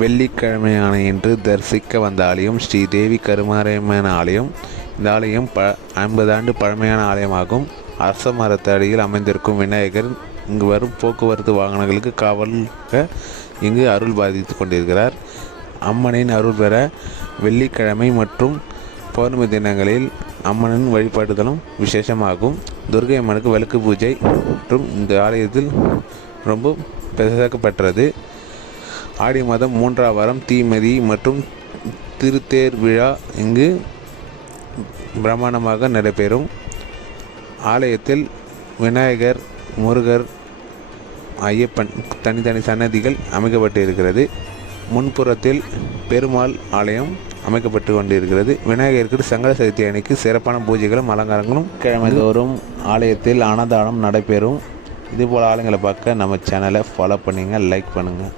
வெள்ளிக்கிழமையான இன்று தரிசிக்க வந்த ஆலயம் ஸ்ரீ தேவி கருமாரியம்மன் ஆலயம். இந்த ஆலயம் 50 ஆண்டு பழமையான ஆலயமாகும். அரச மரத்தடியில் அமைந்திருக்கும் விநாயகர் இங்கு வரும் போக்குவரத்து வாகனங்களுக்கு காவலாக இங்கு அருள் பாதித்து கொண்டிருக்கிறார். அம்மனின் அருள் பெற வெள்ளிக்கிழமை மற்றும் பௌர்ணமி தினங்களில் அம்மனின் வழிபாடுதலும் விசேஷமாகும். துர்கை அம்மனுக்கு விளக்கு பூஜை மற்றும் இந்த ஆலயத்தில் ரொம்ப பிரசித்தி பெற்றது. ஆடி மாதம் 3ஆம் வாரம் தீமிதி மற்றும் திருத்தேர் விழா இங்கு பிரமாண்டமாக நடைபெறும். ஆலயத்தில் விநாயகர், முருகர், ஐயப்பன் தனித்தனி சன்னதிகள் அமைக்கப்பட்டிருக்கிறது. முன்புறத்தில் பெருமாள் ஆலயம் அமைக்கப்பட்டு கொண்டிருக்கிறது. விநாயகருக்கு சங்கட சதுர்த்தி அன்னைக்கு சிறப்பான பூஜைகளும் அலங்காரங்களும் கிழமைதோறும் ஆலயத்தில் அன்னதானம் நடைபெறும். இதுபோல் ஆலயங்களை பார்க்க நம்ம சேனலை ஃபாலோ பண்ணுங்கள், லைக் பண்ணுங்கள்.